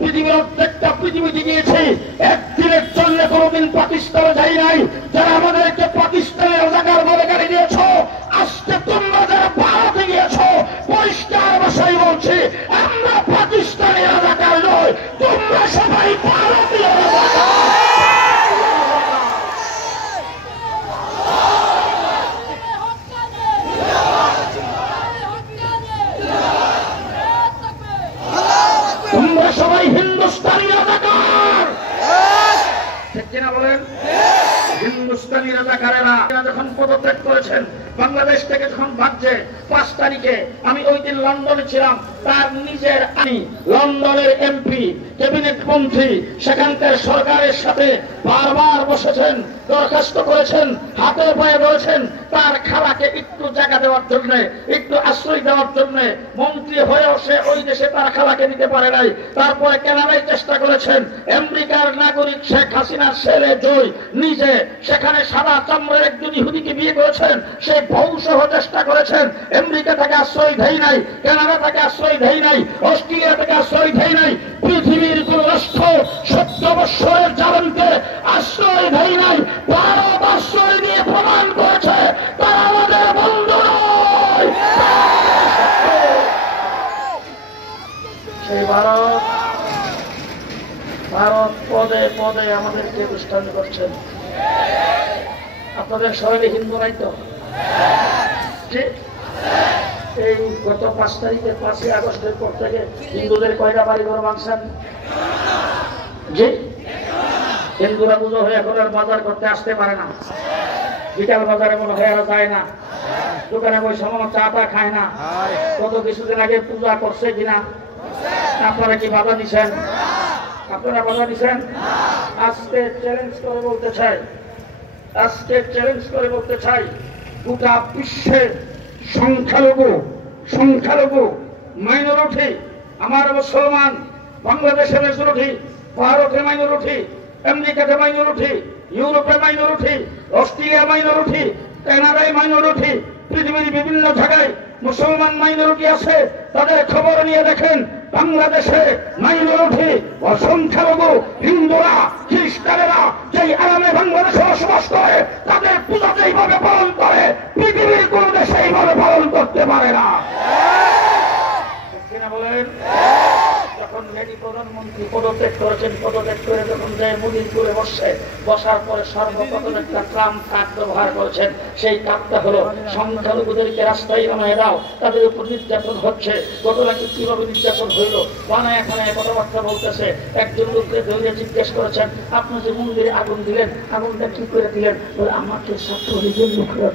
পৃথিবীর প্রত্যেকটা পৃথিবীতে গিয়েছি, একদিনের জন্য কোনোদিন পাকিস্তানে যাই নাই। যারা আমাদেরকে পাকিস্তানের রাজাকার বলে গালি দিয়েছ, আজকে তোমরা যারা ভারতে গিয়েছ, পরিষ্কার ভাষায় বলছি আমরা পাকিস্তানের রাজাকার নয়, তোমরা সবাই ভারতীয় রাজাকার। তোমরা সবাই হিন্দুস্তানি রাজাকার, ঠিক কিনা বলেন? হিন্দুস্তানি রাজাকারেরা যখন পদত্যাগ করেছেন, বাংলাদেশ থেকে যখন ভাগছে 5 তারিখে, আমি ওই দিন লন্ডনে ছিলাম। তার নিজের আমি লন্ডনের এমপি, ক্যাবিনেট মন্ত্রী, সেখানকার সরকারের সাথে বারবার বসেছেন, দরখাস্ত করেছেন, হাতে পায়ে বলেছেন তার খালাকে একটু জায়গা দেওয়ার জন্য, একটু আশ্রয় দেওয়ার জন্য। মন্ত্রী হয়েও সে ওই দেশে তার খালাকে দিতে পারে নাই। তারপরে কানাডায় চেষ্টা করেছেন। আমেরিকার নাগরিক শেখ হাসিনার ছেলে জয় নিজে সেখানে সাদা চামড়ার একজন ইহুদিকে বিয়ে করেছেন। সে বংশহ চেষ্টা করেছেন। আমেরিকা থেকে আশ্রয় দেয় নাই, কানাডা থেকে আশ্রয় দেয় নাই, অস্ট্রেলিয়া থেকে আশ্রয় দেয় নাই। পৃথিবীর কোন রাষ্ট্র 17 বৎসরের জালেমকে আশ্রয় দেয় নাই। ভারত আশ্রয় দিয়ে প্রমাণ করেছে তারা আমাদের বন্ধু নয়। সেই ভারত পদে পদে আমাদেরকে দুষ্টামি করছেন। আপনাদের শহরে হিন্দু নাই তো? এই গত 5 তারিখে 5ই আগস্টের পর থেকে হিন্দুদের কয়টা বাড়ি ঘর ভাঙছেন? জি, হিন্দুরা পুজো হয়ে এখন আর বাজার করতে আসতে পারে না। বিকাল বাজারে মনে হয় আর যায় না, দোকানে বই সময় চা টা খায় না। গত কিছুদিন আগে পূজা করছে কিনা? আপনারা কি বাধা দিচ্ছেন? আপনারা বাধা দিচ্ছেন? আজকে চ্যালেঞ্জ করে বলতে চাই, গোটা বিশ্বের সংখ্যালঘু মাইনরিটি, আমার মুসলমান, বাংলাদেশের মেজরিটি, ভারতে মাইনরিটি, আমেরিকাতে মাইনরিটি, ইউরোপে মাইনরিটি, অস্ট্রেলিয়া মাইনরিটি, কানাডায় মাইনরিটি, পৃথিবীর বিভিন্ন জায়গায় মুসলমান মাইনরিটি আছে। তাদের খবর নিয়ে দেখেন, বাংলাদেশে মাইনরিটি ও সংখ্যালঘু হিন্দুরা, খ্রিস্টানেরা যেই আরামে বাংলাদেশে বসবাস করে, তাদের পূজা যেইভাবে পালন করে পৃথিবীর কোন দেশে এইভাবে পালন করতে পারে না। বলেন, যখন লেডি প্রধানমন্ত্রী পদত্যাগ করেছেন, পদত্যাগ করে যখন যায় মুদির করে বসার পরে সর্বপ্রথম একটা ট্রাম্প কার্ড ব্যবহার করেছেন। সেই কার্ডটা হলো সংখ্যালঘুদেরকে রাস্তায় নামিয়ে দাও, তাদের উপর নির্যাতন হচ্ছে। ঘটনাকে কিভাবে নির্যাতন হইল বানায় খানায় কথাবার্তা বলতেছে। একজন লোককে ধরে জিজ্ঞেস করেছেন, আপনি যে মন্দিরে আগুন দিলেন, আগুনটা কি করে দিলেন? বলে, আমাকে ছাত্রলীগের লোকেরা